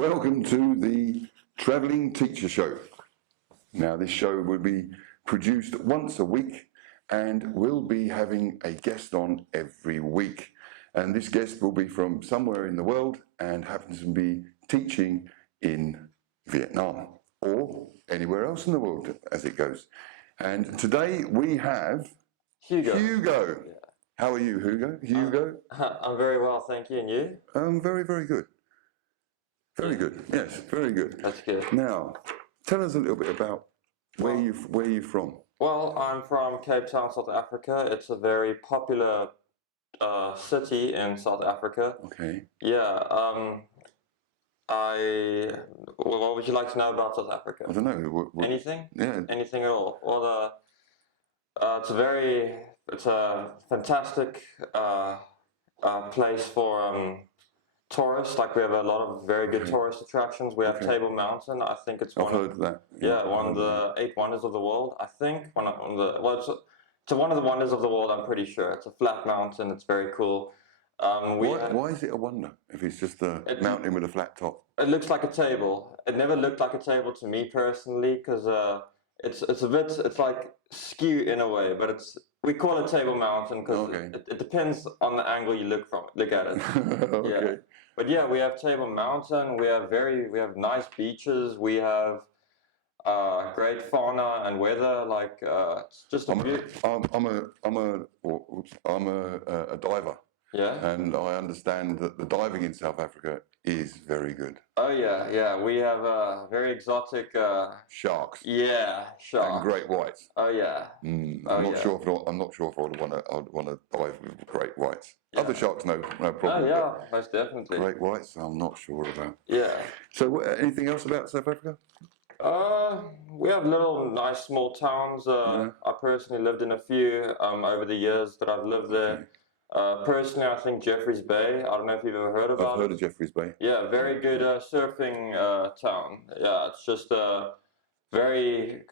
Welcome to the Travelling Teacher Show. Now, this show will be produced once a week and we'll be having a guest on every week. And this guest will be from somewhere in the world and happens to be teaching in Vietnam or anywhere else in the world as it goes. And today we have Hugo. Yeah. How are you, Hugo? I'm very well, thank you. And you? Very, very good. Very good. Yes, very good. That's good. Now, tell us a little bit about where you're from. Well, I'm from Cape Town, South Africa. It's a very popular city in South Africa. Okay. Yeah. What would you like to know about South Africa? I don't know. Anything? Yeah. Anything at all? Well, it's a fantastic place for tourists. Like, we have a lot of very good tourist attractions. We have Table Mountain. I think it's I've heard of that. Yeah, one of the 8 wonders of the world. I think it's one of the wonders of the world. I'm pretty sure it's a flat mountain. It's very cool. Why is it a wonder if it's just a mountain with a flat top? It looks like a table. It never looked like a table to me personally, because it's like skew in a way, but we call it Table Mountain because it depends on the angle you look at it. Okay. Yeah. But yeah, we have Table Mountain. We have nice beaches. We have great fauna and weather. Like, it's just I'm a diver. Yeah. And I understand that the diving in South Africa is very good. Oh yeah. We have very exotic sharks. Yeah, sharks. And great whites. Oh yeah. I'm not sure if I would want to dive with great whites. Yeah. Other sharks, no problem. Oh yeah, most definitely. Great whites, I'm not sure about. Yeah. So, anything else about South Africa? We have little nice small towns. I personally lived in a few over the years that I've lived there. Personally, I think Jeffreys Bay. I don't know if you've ever heard about it. I've heard of Jeffreys Bay. Yeah, very good surfing town. Yeah, it's just very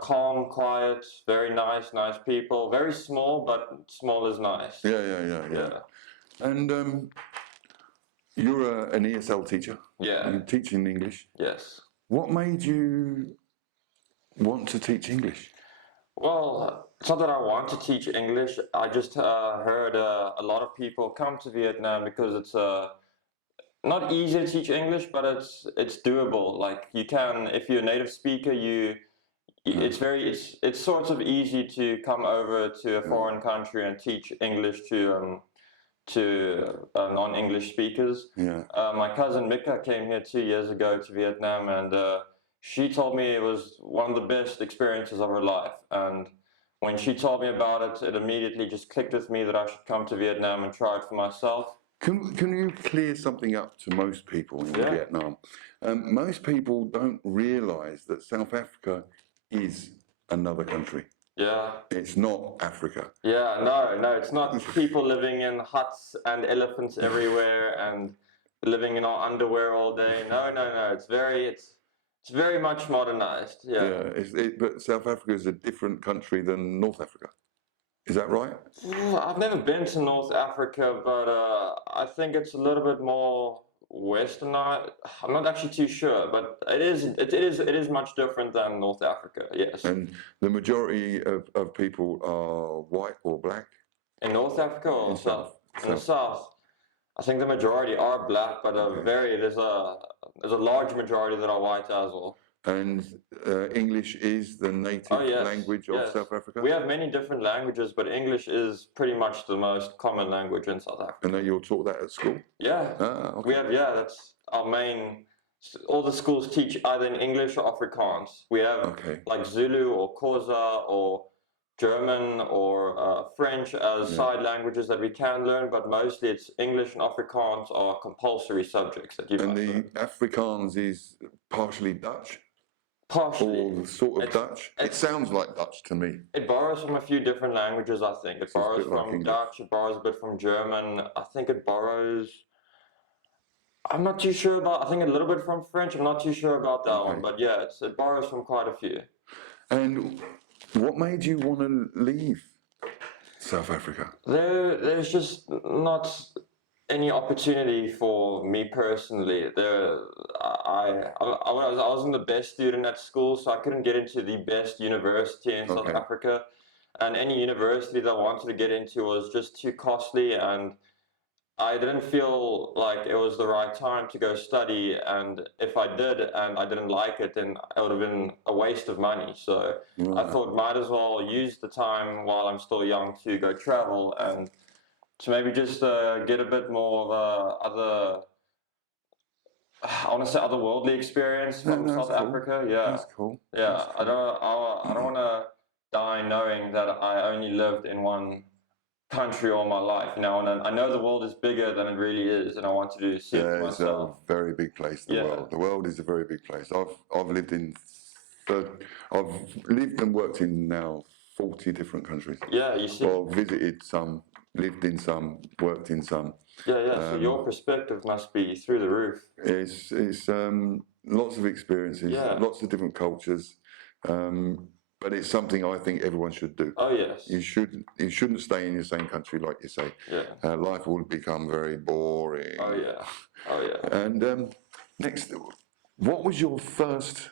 calm, quiet, very nice people. Very small, but small is nice. Yeah. And you're an ESL teacher. Yeah. You're teaching English. Yes. What made you want to teach English? Well, it's not that I want to teach English. I just heard a lot of people come to Vietnam because it's not easy to teach English, but it's doable. Like, you can, if you're a native speaker, it's sort of easy to come over to a foreign country and teach English to non-English speakers. Yeah. My cousin Mika came here 2 years ago to Vietnam, and she told me it was one of the best experiences of her life. And when she told me about it, it immediately just clicked with me that I should come to Vietnam and try it for myself. Can you clear something up to most people in Vietnam? Most people don't realise that South Africa is another country. Yeah. It's not Africa. Yeah, no, it's not people living in huts and elephants everywhere and living in our underwear all day. No, it's very much modernized. Yeah. But South Africa is a different country than North Africa. Is that right? I've never been to North Africa, but I think it's a little bit more westernized. I'm not actually too sure, but it is much different than North Africa. Yes. And the majority of people are white or black? In North Africa or in South? In the South, I think the majority are black, but there's a large majority that are white as well. And English is the native language of South Africa? We have many different languages, but English is pretty much the most common language in South Africa. And then you're taught that at school? Yeah. Okay. We have, that's our main. All the schools teach either in English or Afrikaans. We have like Zulu or Xhosa or German or French as side languages that we can learn, but mostly it's English and Afrikaans are compulsory subjects that you must learn. And the Afrikaans is partially Dutch? Partially. Or sort of Dutch? It sounds like Dutch to me. It borrows from a few different languages, I think. It borrows from Dutch, it borrows a bit from German. I think it borrows... I'm not too sure about... I think a little bit from French. I'm not too sure about that one. But yeah, it borrows from quite a few. And what made you want to leave South Africa? There's just not any opportunity for me personally. I wasn't the best student at school, so I couldn't get into the best university in South Africa. And any university that I wanted to get into was just too costly, and I didn't feel like it was the right time to go study. And if I did and I didn't like it, then it would have been a waste of money. So I thought might as well use the time while I'm still young to go travel and to maybe just get a bit more of I want to say otherworldly experience from South Africa. Yeah, that's cool. Yeah, that's cool. I don't want to die knowing that I only lived in one country all my life, you know, and I know the world is bigger than it really is, and I want to see it for myself. It's a very big place, the world. The world is a very big place. I've lived and worked in now 40 different countries. Yeah, you see. Well, visited some, lived in some, worked in some. Yeah. So your perspective must be through the roof. It's lots of experiences, lots of different cultures. But it's something I think everyone should do. Oh yes. You shouldn't stay in the same country, like you say. Yeah. Life will become very boring. Oh yeah. And next, what was your first?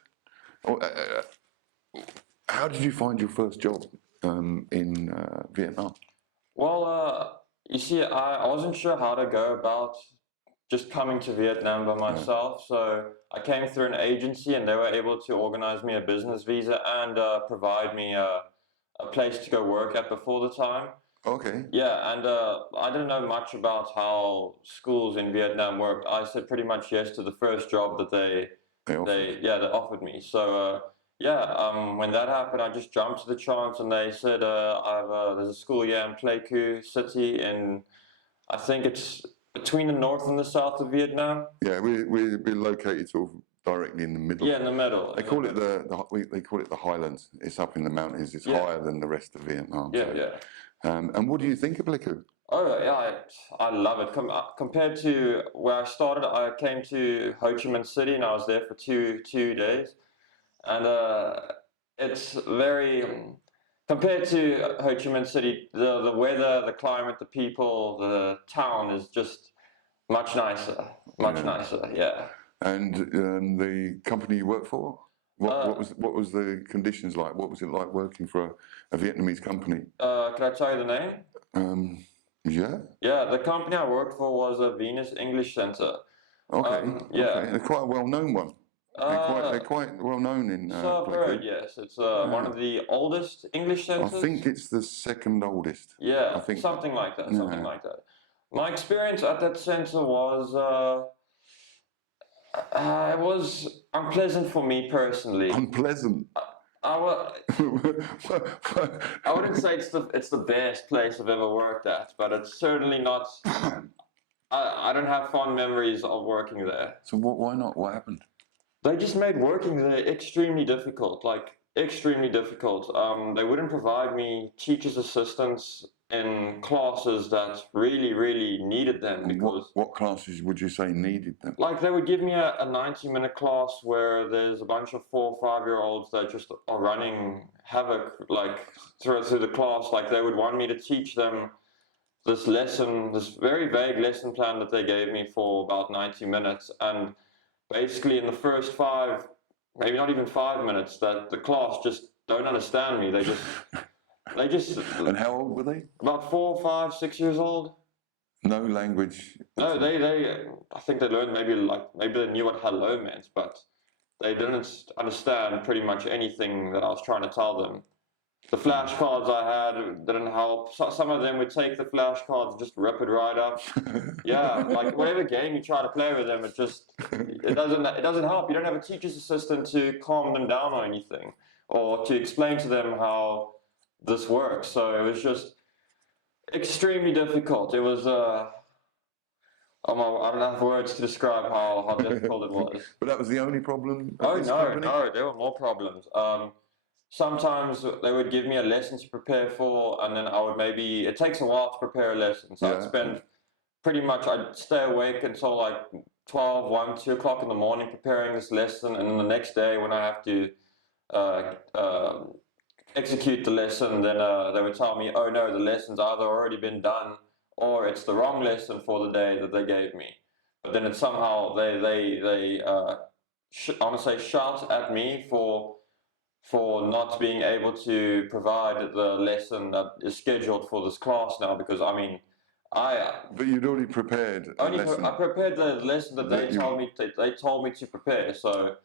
How did you find your first job in Vietnam? Well, you see, I wasn't sure how to go about just coming to Vietnam by myself. So I came through an agency, and they were able to organize me a business visa and provide me a place to go work at before the time. Okay. Yeah, and I didn't know much about how schools in Vietnam worked. I said pretty much yes to the first job that they offered me. So when that happened, I just jumped to the chance, and they said there's a school here in Pleiku City, and I think it's between the north and the south of Vietnam. Yeah, we're located sort of directly in the middle. Yeah, in the middle. They call it they call it the Highlands. It's up in the mountains. It's higher than the rest of Vietnam. Yeah. And what do you think of Pleiku? Oh yeah, I love it. Compared to where I started, I came to Ho Chi Minh City, and I was there for two days, and it's very compared to Ho Chi Minh City, the weather, the climate, the people, the town is just much nicer. Much nicer. Yeah. And the company you work for? What was the conditions like? What was it like working for a Vietnamese company? Can I tell you the name? Yeah. Yeah, the company I worked for was a Venus English Center. Okay. Okay. They're quite a well-known one. They're quite well known in. So I've heard, yes. It's one of the oldest English centers. I think it's the second oldest. Yeah, I think something like that. Something like that. My experience at that center was it was unpleasant for me personally. Unpleasant. I wouldn't say it's the best place I've ever worked at, but it's certainly not. I don't have fond memories of working there. So why not? What happened? They just made working there extremely difficult. Like extremely difficult. They wouldn't provide me teachers' assistants in classes that really needed them. Because what classes would you say needed them? Like they would give me a 90-minute class where there's a bunch of 4 or 5-year-olds that just are running havoc like through the class. Like they would want me to teach them this lesson, this very vague lesson plan that they gave me for about 90 minutes, and basically in the first 5, maybe not even 5 minutes, that the class just don't understand me. They just. And how old were they? About 4, 5, 6 years old. No language. No, they. I think they learned maybe they knew what hello meant, but they didn't understand pretty much anything that I was trying to tell them. The flashcards I had didn't help. Some of them would take the flashcards and just rip it right up. Yeah, like whatever game you try to play with them, it doesn't help. You don't have a teacher's assistant to calm them down or anything, or to explain to them how this works. So it was just extremely difficult. It was I don't have words to describe how difficult it was. But that was the only problem? Oh no, there were more problems. Sometimes they would give me a lesson to prepare for, and then it takes a while to prepare a lesson. So I'd stay awake until like 12, 1, 2 o'clock in the morning preparing this lesson, and then the next day when I have to execute the lesson, then they would tell me, oh no, the lesson's either already been done or it's the wrong lesson for the day that they gave me. But then it's somehow I want to say shout at me for not being able to provide the lesson that is scheduled for this class now, because I mean, But you'd already prepared a lesson. I prepared the lesson that they told me to prepare. So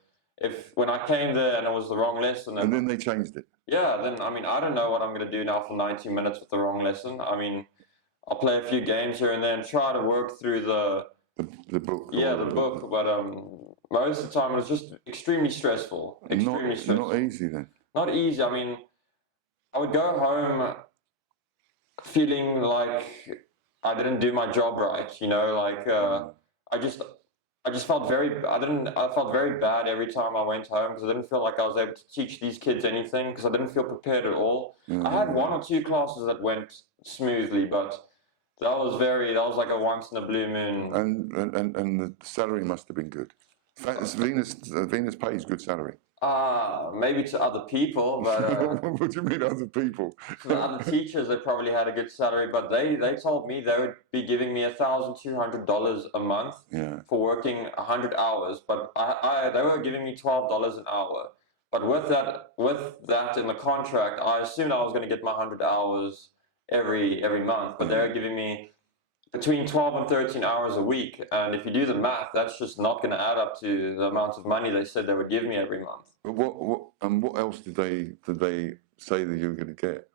when I came there and it was the wrong lesson, and then they changed it. Yeah, then I mean, I don't know what I'm going to do now for 90 minutes with the wrong lesson. I mean, I'll play a few games here and then, try to work through the book. Yeah, the book, but most of the time it was just extremely stressful. Not easy then. Not easy. I mean, I would go home feeling like I didn't do my job right. You know, like I just felt I felt very bad every time I went home, because I didn't feel like I was able to teach these kids anything, because I didn't feel prepared at all. I had 1 or 2 classes that went smoothly, but that was like a once in a blue moon. And the salary must have been good. Venus pays good salary. Maybe to other people, but what do you mean other people? To the other teachers, they probably had a good salary, but they told me they would be giving me $1,200 a month for working 100 hours, but they were giving me $12 an hour. But with that in the contract, I assumed I was going to get my 100 hours every month, but they're giving me between 12 and 13 hours a week, and if you do the math, that's just not going to add up to the amount of money they said they would give me every month. But what else did they say that you were going to get?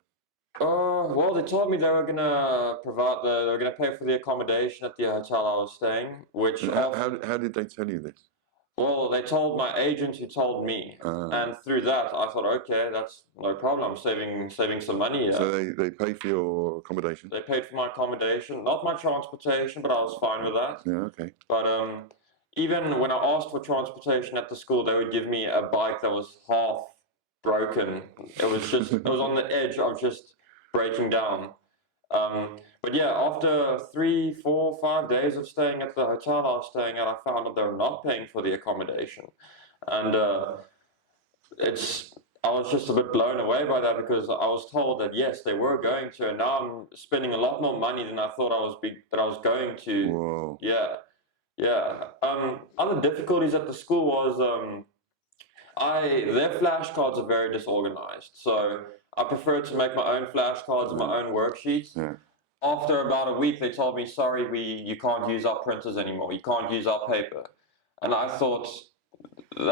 Well, they told me they were going to they were going to pay for the accommodation at the hotel I was staying, which... How did they tell you this? Well, they told my agent who told me, and through that I thought, okay, that's no problem, saving some money. So they pay for your accommodation? They paid for my accommodation, not my transportation, but I was fine with that. Yeah, okay. But even when I asked for transportation at the school, they would give me a bike that was half broken. It was on the edge of just breaking down. But yeah, after 3, 4, 5 days of staying at the hotel I was staying at, I found that they were not paying for the accommodation. And I was just a bit blown away by that, because I was told that yes, they were going to, and now I'm spending a lot more money than I thought I was going to. Whoa. Yeah. Other difficulties at the school was their flashcards are very disorganized. So I prefer to make my own flashcards and my own worksheets. Yeah. After about a week, they told me, sorry, you can't use our printers anymore. You can't use our paper. And I thought, they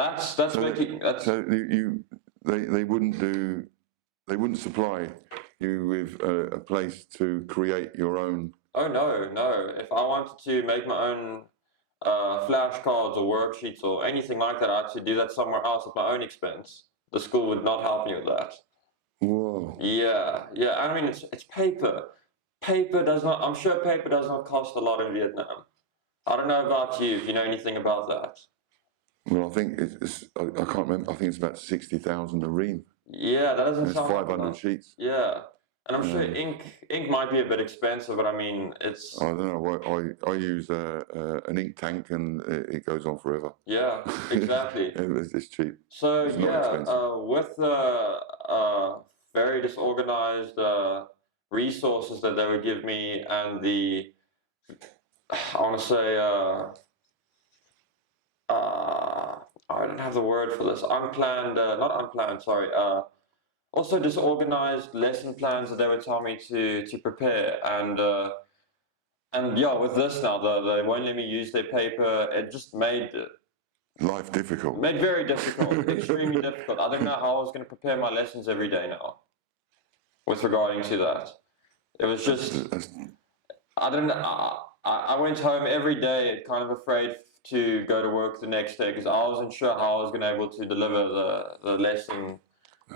wouldn't supply you with a place to create your own. Oh no. If I wanted to make my own flashcards or worksheets or anything like that, I had to do that somewhere else at my own expense. The school would not help me with that. Whoa. Yeah. I mean, it's paper. I'm sure paper does not cost a lot in Vietnam. I don't know about you, if you know anything about that. Well, I think I can't remember, I think it's about 60,000 a ream. Yeah, that doesn't sound 500 sheets. Yeah. And I'm sure ink might be a bit expensive, but I mean, it's... I don't know, I use an ink tank and it goes on forever. Yeah, exactly. It's cheap. So with the very disorganized resources that they would give me, and I want to say, I don't have the word for this, also disorganized lesson plans that they would tell me to prepare, and yeah, with this now, they won't let me use their paper. It just made life difficult. Made very difficult, extremely difficult. I don't know how I was going to prepare my lessons every day now, with regarding to that. It was just, I went home every day kind of afraid to go to work the next day, because I wasn't sure how I was going to be able to deliver the lesson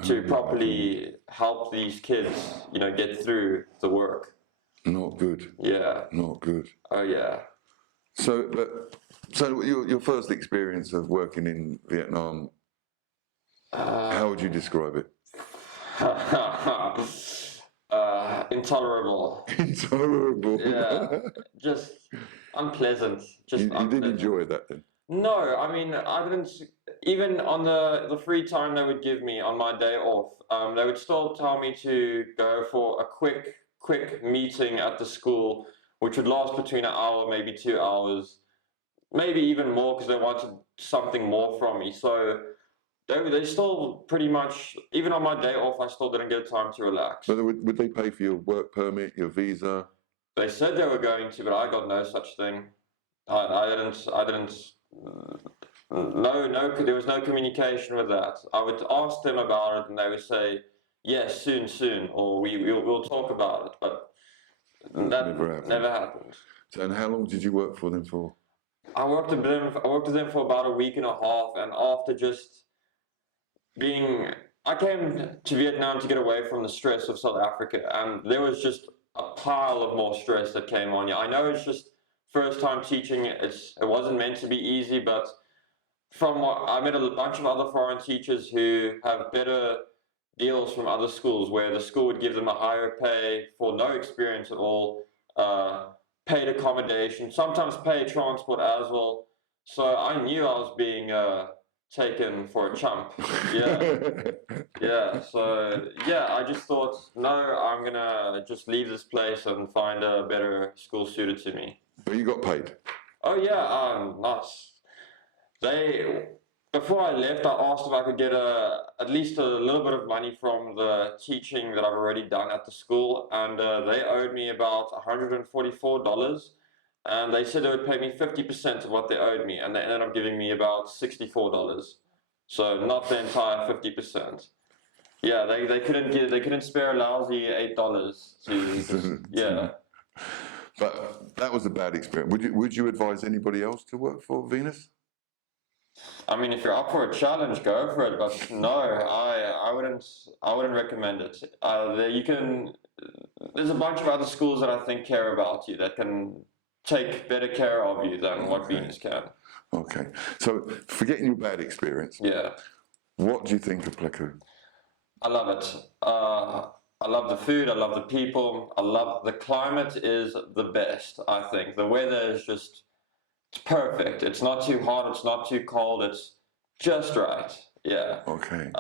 to properly help these kids, get through the work. Not good. Yeah. Not good. Oh yeah. So your first experience of working in Vietnam, how would you describe it? Intolerable. Intolerable. Yeah, just unpleasant. You didn't enjoy that then? No, I mean, I didn't. Even on the free time they would give me on my day off, they would still tell me to go for a quick meeting at the school which would last between an hour, maybe 2 hours, maybe even more because they wanted something more from me. So they still pretty much, even on my day off, I still didn't get time to relax. But would they pay for your work permit, your visa? They said they were going to, but I got no such thing. I didn't. No, there was no communication with that. I would ask them about it, and they would say, "Yes, soon," or we'll talk about it. But that never happened. So, and how long did you work for them for? I worked with them for about a week and a half, and after just I came to Vietnam to get away from the stress of South Africa, and there was just a pile of more stress that came on you. I know it's just first time teaching, it wasn't meant to be easy, but from what I met a bunch of other foreign teachers who have better deals from other schools where the school would give them a higher pay for no experience at all, paid accommodation, sometimes paid transport as well. So I knew I was being taken for a chump. Yeah. So yeah, I just thought, no, I'm gonna just leave this place and find a better school suited to me. But you got paid? Oh yeah, nice. Before I left, I asked if I could get at least a little bit of money from the teaching that I've already done at the school, and they owed me about $144, and they said they would pay me 50% of what they owed me, and they ended up giving me about $64. So not the entire 50%. Yeah, they couldn't spare a lousy $8 to yeah. But that was a bad experience. Would you advise anybody else to work for Venus? I mean, if you're up for a challenge, go for it. But no, I wouldn't recommend it. There's a bunch of other schools that I think care about you, that can take better care of you than what Venus can. Okay. So forgetting your bad experience. Yeah. What do you think of Pleku? I love it. I love the food. I love the people. I love the climate is the best. I think the weather is just. It's perfect. It's not too hot. It's not too cold. It's just right. Yeah. Okay.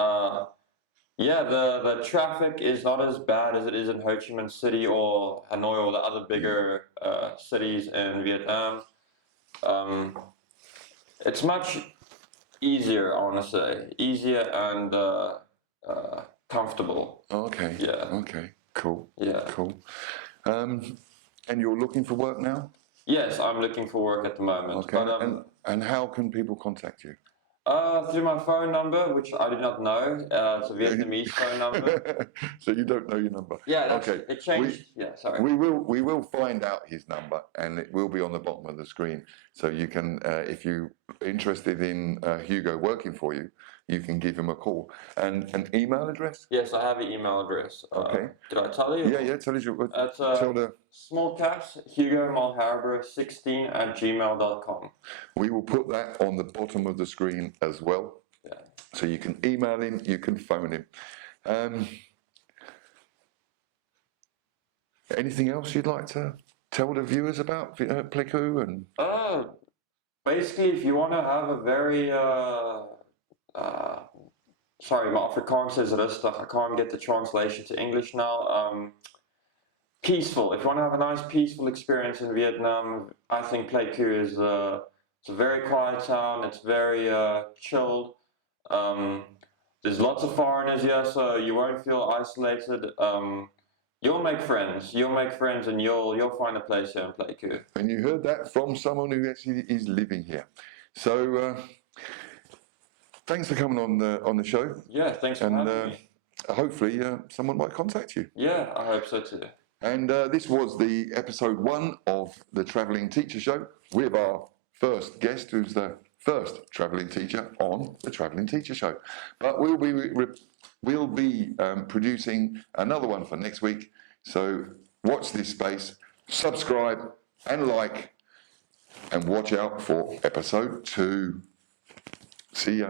Yeah. The traffic is not as bad as it is in Ho Chi Minh City or Hanoi or the other bigger cities in Vietnam. It's much easier, I want to say, easier and comfortable. Okay. Yeah. Okay. Cool. Yeah. Cool. And you're looking for work now? Yes, I'm looking for work at the moment. Okay. But, and how can people contact you? Through my phone number, which I did not know. It's a Vietnamese phone number. So you don't know your number? Yeah, okay. It changed. Sorry. We will find out his number, and it will be on the bottom of the screen. So you can, if you're interested in Hugo working for you, you can give him a call. And an email address? Yes, I have an email address. Okay. Did I tell you? Yeah, tell us your. It's small caps, Hugo Malherbe 16@gmail.com. We will put that on the bottom of the screen as well. Yeah. So you can email him, you can phone him. Anything else you'd like to tell the viewers about Pleku and? Basically, if you want to have a very sorry, my Afrikaans is rustig. I can't get the translation to English now. Peaceful. If you want to have a nice peaceful experience in Vietnam, I think Pleiku is it's a very quiet town. It's very chilled. There's lots of foreigners here, so you won't feel isolated. You'll make friends. And you'll find a place here in Pleiku. And you heard that from someone who actually is living here. So thanks for coming on the show. Yeah, thanks for having me. Hopefully someone might contact you. Yeah, I hope so too. And this was the episode 1 of the Travelling Teacher Show with our first guest, who's the first travelling teacher on the Travelling Teacher Show. But we'll be producing another one for next week. So watch this space, subscribe and like, and watch out for episode 2. See ya.